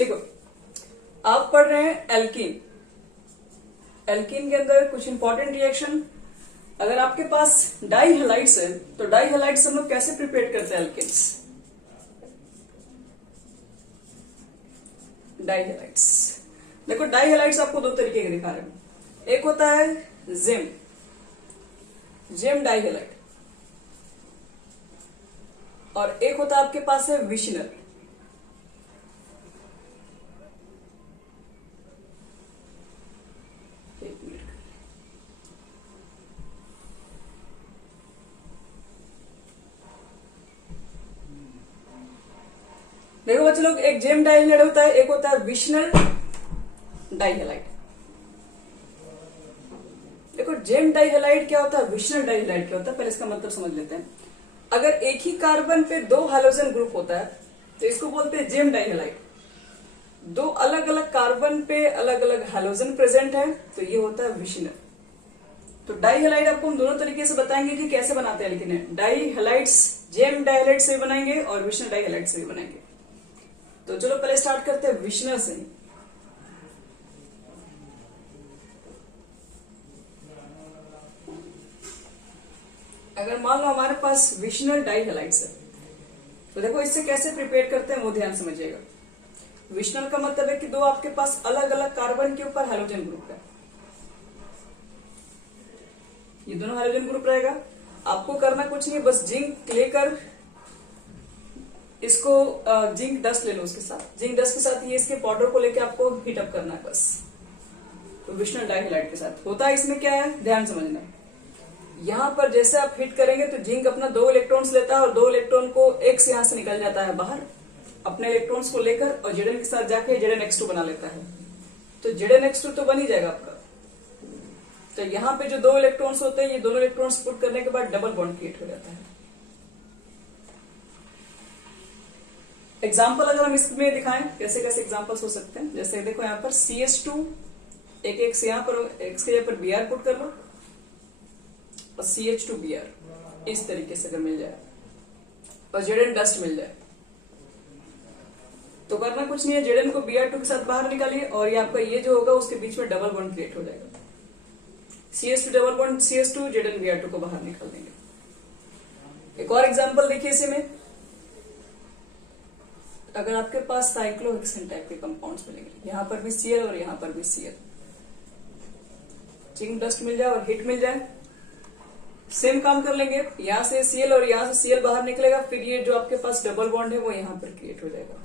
देखो, आप पढ़ रहे हैं एल्कीन। एल्कीन के अंदर कुछ इंपॉर्टेंट रिएक्शन। अगर आपके पास डाई हेलाइड्स है तो डाई हेलाइड्स हम लोग कैसे प्रिपेयर करते हैं एल्केन्स? डाई हेलाइड्स, देखो डाई हेलाइड्स आपको दो तरीके के दिखा रहे हैं। एक होता है जेम, जेम डाई हेलाइड, और एक होता है आपके पास है विशनल। देखो बच्चे लोग, एक जेम डाइहेलाइड होता है, एक होता है विशनल डाइहेलाइड। देखो जेम डाइहेलाइड क्या होता है, विशनल डाइहेलाइड क्या होता है, पहले इसका मतलब समझ लेते हैं। अगर एक ही कार्बन पे दो हाइड्रोजन ग्रुप होता है तो इसको बोलते हैं जेम डाइहेलाइड। दो अलग अलग कार्बन पे अलग अलग हाइड्रोजन प्रेजेंट है तो ये होता है विशनल। तो डाइहेलाइड आपको हम दोनों तरीके से बताएंगे कि कैसे बनाते हैं, लेकिन डाइहेलाइड्स जेम डाइहेलाइड से भी बनाएंगे और विशनल डाइहेलाइड से भी बनाएंगे। तो चलो पहले स्टार्ट करते हैं विशनल से। अगर मान लो हमारे पास विशनल डाइहेलाइड्स है तो देखो इससे कैसे प्रिपेयर करते हैं वो ध्यान समझिएगा। विशनल का मतलब है कि दो आपके पास अलग अलग कार्बन के ऊपर हाइड्रोजन ग्रुप है, ये दोनों हाइड्रोजन ग्रुप रहेगा। आपको करना कुछ नहीं है, बस जिंक लेकर इसको जिंक डस्ट ले लो, उसके साथ जिंक डस्ट के साथ ये इसके पाउडर को लेकर आपको हीट अप करना है बस। तो विशनल डाइहेलाइड के साथ होता है, इसमें क्या है ध्यान समझना। यहां पर जैसे आप हीट करेंगे तो जिंक अपना 2 इलेक्ट्रॉन्स लेता है और 2 इलेक्ट्रॉन को एक्स यहां से निकल जाता है बाहर अपने इलेक्ट्रॉन्स को लेकर, और जेडन के साथ जाके जेडन बना लेता है। तो जेडन तो बन ही जाएगा आपका। तो यहाँ पे जो 2 इलेक्ट्रॉन्स होते हैं, ये दोनों इलेक्ट्रॉन्स पुट करने के बाद डबल बॉन्ड क्रिएट हो जाता है। एग्जाम्पल अगर हम इसमें दिखाएं, कैसे कैसे एग्जाम्पल्स हो सकते हैं, जैसे देखो यहाँ पर CH2 एक एक्स यहाँ पर एक्स के पर Br पुट कर लो और CH2Br इस तरीके से अगर मिल जाए और जेडन डस्ट मिल जाए तो करना कुछ नहीं है, जेडन को Br2 के साथ बाहर निकालिए और ये आपका ये जो होगा उसके बीच में डबल बॉन्ड क्रिएट हो जाएगा। CH2 double bond CH2 Jadon Br2 को बाहर निकाल देंगे। एक और एग्जांपल देखिए इसी में, अगर आपके पास साइक्लोहेक्सेन टाइप के कंपाउंड्स मिलेंगे, यहां पर भी Cl और यहां पर भी Cl, जिंक डस्ट मिल जाए और हीट मिल जाए, सेम काम कर लेंगे। यहां से Cl और यहां से Cl बाहर निकलेगा, फिर ये जो आपके पास डबल बॉन्ड है वो यहां पर क्रिएट हो जाएगा,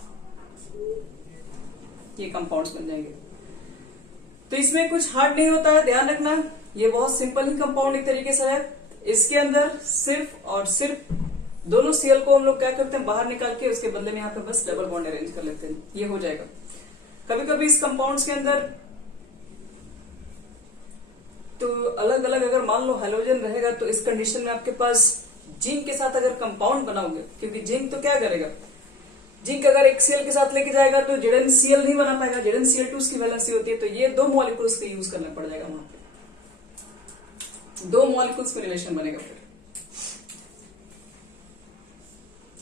ये कंपाउंड्स बन जाएंगे। तो इसमें कुछ हार्ड नहीं होता है, ध्यान रखना, ये बहुत सिंपल ही कंपाउंड एक तरीके से है। इसके अंदर सिर्फ और सिर्फ दोनों Cl को हम लोग क्या करते हैं बाहर निकाल के उसके बदले में यहाँ पे बस डबल बॉन्ड अरेंज कर लेते हैं, ये हो जाएगा। कभी कभी इस कंपाउंड्स के अंदर तो अलग अलग अगर मान लो हाइड्रोजन रहेगा तो इस कंडीशन में आपके पास जिंक के साथ अगर कंपाउंड बनाओगे, क्योंकि जिंक तो क्या करेगा, जिंक अगर एक Cl के साथ लेके जाएगा तो जेडन Cl नहीं बना पाएगा, जेडन Cl2 उसकी वैलेंसी होती है, तो ये 2 मॉलिक्यूल्स का यूज करना पड़ जाएगा, वहां पे 2 मॉलिक्यूल्स में रिलेशन बनेगा। फिर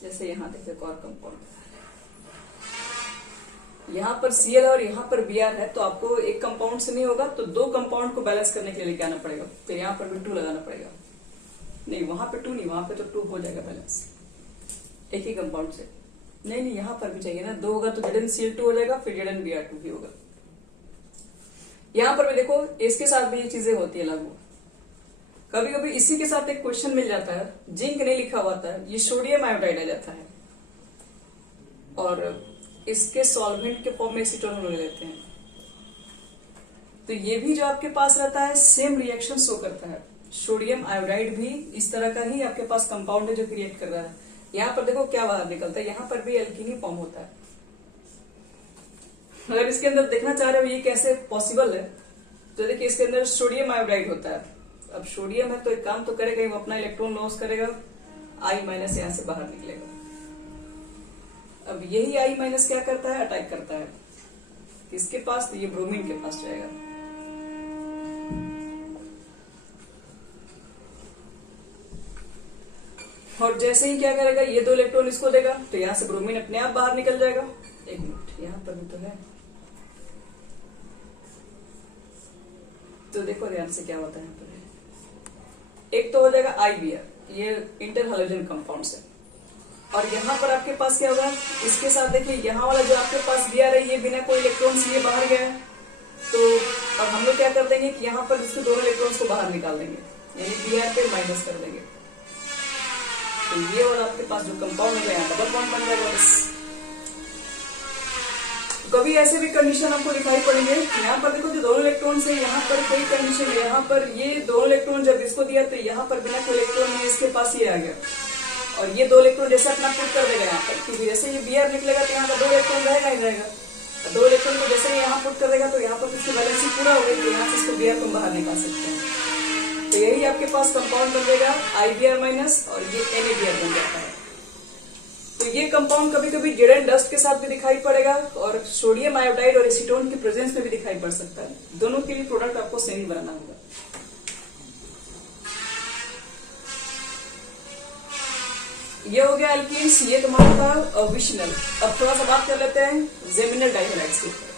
जैसे यहां देखते एक और कंपाउंड, यहां पर Cl और यहां पर Br है, तो आपको एक कंपाउंड से नहीं होगा, तो 2 कंपाउंड को बैलेंस करने के लिए क्या आना पड़ेगा, फिर यहां पर भी 2 लगाना पड़ेगा। नहीं वहां पे 2 नहीं, वहां पे तो 2 हो जाएगा बैलेंस एक ही कंपाउंड से। नहीं यहां पर भी चाहिए ना, 2 होगा तो जेडन Cl2 हो जाएगा, फिर जेडन Br2 भी होगा। यहां पर भी देखो इसके साथ भी ये चीजें होती है लागू। कभी कभी इसी के साथ एक क्वेश्चन मिल जाता है, जिंक नहीं लिखा हुआ था, ये सोडियम आयोडाइड आ जाता है और इसके सॉल्वेंट के फॉर्म में एसीटोन ले लेते हैं, तो ये भी जो आपके पास रहता है सेम रिएक्शन शो करता है। सोडियम आयोडाइड भी इस तरह का ही आपके पास कंपाउंड है जो क्रिएट कर रहा है। यहां पर देखो क्या बाहर निकलता है, यहां पर भी एल्कीन ही फॉर्म होता है। अगर इसके अंदर देखना चाह रहे हो ये कैसे पॉसिबल है, तो देखिए इसके अंदर सोडियम आयोडाइड होता है। अब सोडियम है तो एक काम तो करेगा, वो अपना इलेक्ट्रॉन लॉस करेगा, I- यहां से बाहर निकलेगा। अब यही I- क्या करता है, अटैक करता है किसके पास, तो ये ब्रोमीन के पास जाएगा। और जैसे ही क्या करेगा, ये 2 इलेक्ट्रॉन इसको देगा तो यहां से ब्रोमीन अपने आप बाहर निकल जाएगा। एक मिनट, यहाँ पर भी तो है। तो देखो ध्यान से क्या होता है यहाँ पर। एक तो हो जाएगा IBr, ये इंटर हैलोजन कंपाउंड्स है। और यहाँ पर आपके पास क्या होगा, इसके साथ देखिए यहाँ वाला जो आपके पास Br है ये बिना कोई इलेक्ट्रॉन से ये बाहर गया है। तो अब हम लोग क्या कर देंगे कि यहाँ पर इसके दोनों इलेक्ट्रॉन्स को बाहर निकाल देंगे, यानी Br पे माइनस कर देंगे। तो ये वाला आपके पास जो कंपाउंड है यहाँ डबल बॉन्ड बन जाएगा बस। कभी ऐसे भी कंडीशन आपको दिखाई पड़ेंगे, यहाँ पर देखो जो दोनों इलेक्ट्रॉन्स है यहाँ पर कोई कंडीशन है, यहाँ पर ये दोनों इलेक्ट्रॉन जब इसको दिया तो यहाँ पर बिना कोई इलेक्ट्रॉन नहीं इसके पास ये आ गया, और ये दो इलेक्ट्रॉन जैसे अपना पुट कर देगा यहाँ पर, क्योंकि जैसे ये Br निकलेगा तो यहाँ का दो इलेक्ट्रॉन रहेगा ही रहेगा। दो इलेक्ट्रॉन को जैसे यहाँ पुट कर देगा तो यहाँ पर इसकी वैलेंसी पूरा हो गई, तो यहाँ से इसको Br को बाहर निकाल सकते हैं। तो यही आपके पास कंपाउंड बन जाएगा IBr माइनस, और ये NaBr बन जाता है। तो ये कंपाउंड कभी कभी Zn डस्ट के साथ भी दिखाई पड़ेगा, और सोडियम आयोडाइड और एसीटोन की प्रेजेंस में भी दिखाई पड़ सकता है। दोनों के लिए प्रोडक्ट आपको सेम बनाना होगा। ये हो गया एल्कीन्स, ये तुम्हारा था विशनल। अब थोड़ा सा बात कर लेते हैं जेमिनल डाइहैलाइड्स के ऊपर।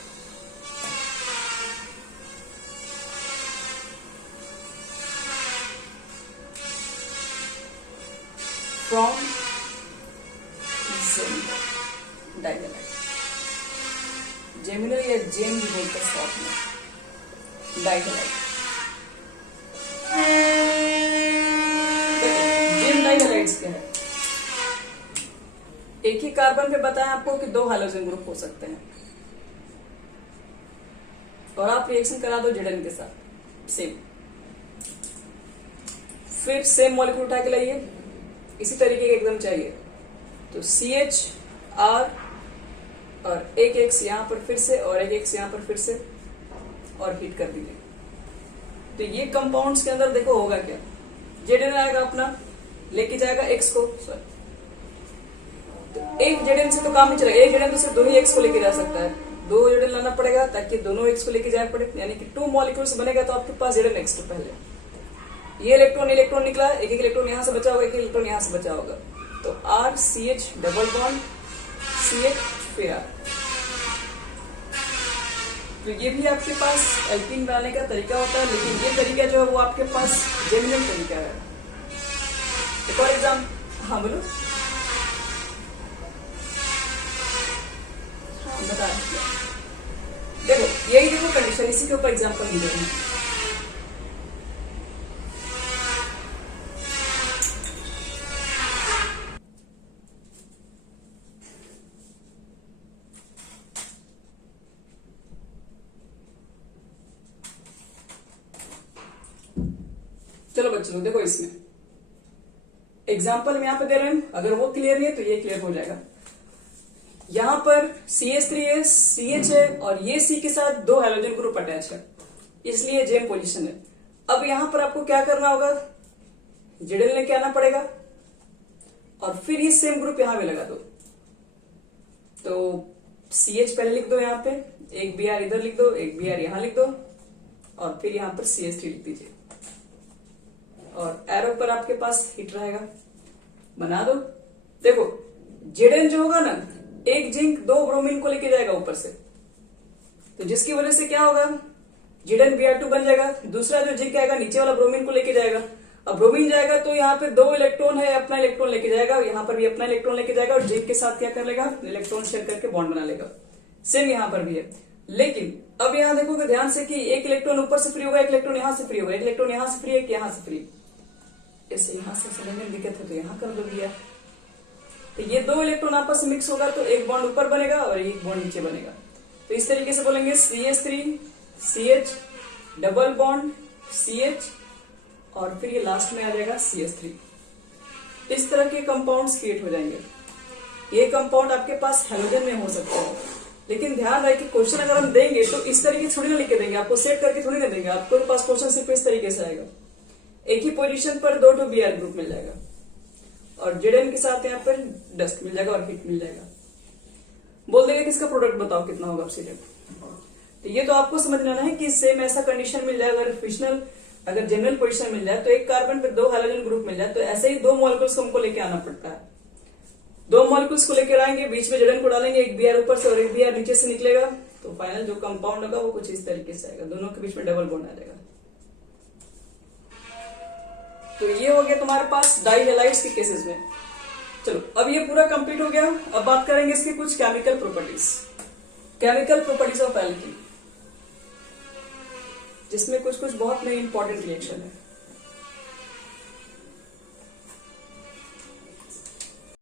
फ्रॉम डाइहैलाइड, जेमिनल या जेम भी बोलते हैं शॉर्ट में, डाइहैलाइड। जेम डाइहैलाइड्स क्या है? एक ही कार्बन पे बताया आपको कि दो हाइड्रोजन ग्रुप हो सकते हैं, और आप रिएक्शन करा दो Zn के साथ सेम, फिर सेम मॉलिक्यूल उठा के लाइए, इसी तरीके के एकदम चाहिए। तो CHR और एक X यहाँ पर फिर से, और एक X यहाँ पर फिर से, और हीट कर दीजिए। तो ये कंपाउंड्स के अंदर देखो होगा क्या, Zn आएगा अपना, लेके जाएगा X को, सॉरी एक Zn से तो काम नहीं चलेगा, एक Zn तो सिर्फ दो ही X को लेके जा सकता है, दो Zn लाना पड़ेगा ताकि दोनों X को लेके जाए पड़े, यानी कि 2 मॉलिक्यूल्स बनेगा। तो आपके पास Zn X तो पहले ये इलेक्ट्रॉन निकला, एक एक इलेक्ट्रॉन यहाँ से बचा होगा, एक इलेक्ट्रॉन यहाँ से बचा होगा, तो RCH डबल बॉन्ड CH फिर R। तो ये भी आपके पास एल्कीन बनाने का तरीका होता है, लेकिन ये तरीका जो है वो आपके पास जेमिनल तरीका है। एक और एग्जाम, हाँ बोलो, बता देखो, यही देखो कंडीशन, इसी के ऊपर एग्जांपल दी गई है। चलो बच्चों देखो, इसमें एग्जांपल में यहाँ पे दे रहे हैं, अगर वो क्लियर नहीं है तो ये क्लियर हो जाएगा। यहाँ पर CH3 है, CH है, और ये C के साथ दो हाइड्रोजन ग्रुप अटैच है, इसलिए जेम पोजीशन है। अब यहाँ पर आपको क्या करना होगा, Zn लेके आना पड़ेगा, और फिर ये सेम ग्रुप यहाँ पे लगा दो। तो CH पहले लिख दो, यहाँ पे एक Br इधर लिख दो, एक Br यहाँ लिख दो, और फिर यहाँ पर CH3 लिख दीजिए, और एरो पर आपके पास हिट रहेगा, बना दो। देखो Zn जो होगा ना, एक जिंक दो ब्रोमीन को लेके जाएगा ऊपर से, तो जिसकी वजह से क्या होगा, ZnBr2 बन जाएगा। दूसरा जो जिंक आएगा नीचे वाला ब्रोमीन को लेके जाएगा, अब ब्रोमीन जाएगा तो यहाँ पे दो इलेक्ट्रॉन है, अपना इलेक्ट्रॉन लेके जाएगा, यहाँ पर भी अपना इलेक्ट्रॉन लेके जाएगा, और जिंक के साथ क्या कर लेगा, इलेक्ट्रॉन शेयर करके बॉन्ड बना लेगा। सेम यहाँ पर भी है, लेकिन अब यहाँ देखोगे ध्यान से कि एक इलेक्ट्रॉन ऊपर से फ्री होगा, एक इलेक्ट्रॉन यहाँ से फ्री होगा, एक इलेक्ट्रॉन यहाँ से फ्री, एक यहाँ से फ्री। ऐसे यहाँ से समझने में दिक्कत है तो यहाँ कर दो भैया। तो ये दो इलेक्ट्रॉन आपस में मिक्स होगा तो एक बॉन्ड ऊपर बनेगा और एक बॉन्ड नीचे बनेगा। तो इस तरीके से बोलेंगे CH3 CH double bond CH, और फिर ये लास्ट में आ जाएगा CH3। इस तरह के कंपाउंड्स क्रिएट हो जाएंगे। ये कंपाउंड आपके पास हैलोजन में हो सकता है, लेकिन ध्यान रहे कि क्वेश्चन अगर हम देंगे तो इस तरीके थोड़ी ना लिख के देंगे, आपको सेट करके थोड़ी ना देंगे। आपके पास क्वेश्चन सिर्फ इस तरीके से आएगा, एक ही पोजीशन पर दो Br ग्रुप मिल जाएगा, और Zn के साथ यहाँ पर डस्ट मिल जाएगा और हीट मिल जाएगा। बोल देगा कि इसका प्रोडक्ट बताओ कितना होगा ऑक्सीजन। तो ये तो आपको समझना है कि सेम ऐसा कंडीशन मिल जाए, अगर फिशनल अगर जनरल पोजीशन मिल जाए तो एक कार्बन पे दो हाइड्रोजन ग्रुप मिल जाए, तो ऐसे ही दो मॉलिक्यूल्स को हमको लेके आना पड़ता है। दो मॉलिक्यूल्स को लेकर आएंगे, बीच में जड़न को डालेंगे, एक Br ऊपर से और एक Br नीचे से निकलेगा, तो फाइनल जो कंपाउंड होगा वो कुछ इस तरीके से आएगा, दोनों के बीच में डबल बॉन्ड आ जाएगा। तो ये हो गया तुम्हारे पास डाई हैलाइड्स के केसेस में। चलो अब ये पूरा कंप्लीट हो गया। अब बात करेंगे इसकी कुछ केमिकल प्रॉपर्टीज ऑफ एल्कीन, जिसमें कुछ बहुत नई इंपॉर्टेंट रिएक्शन है।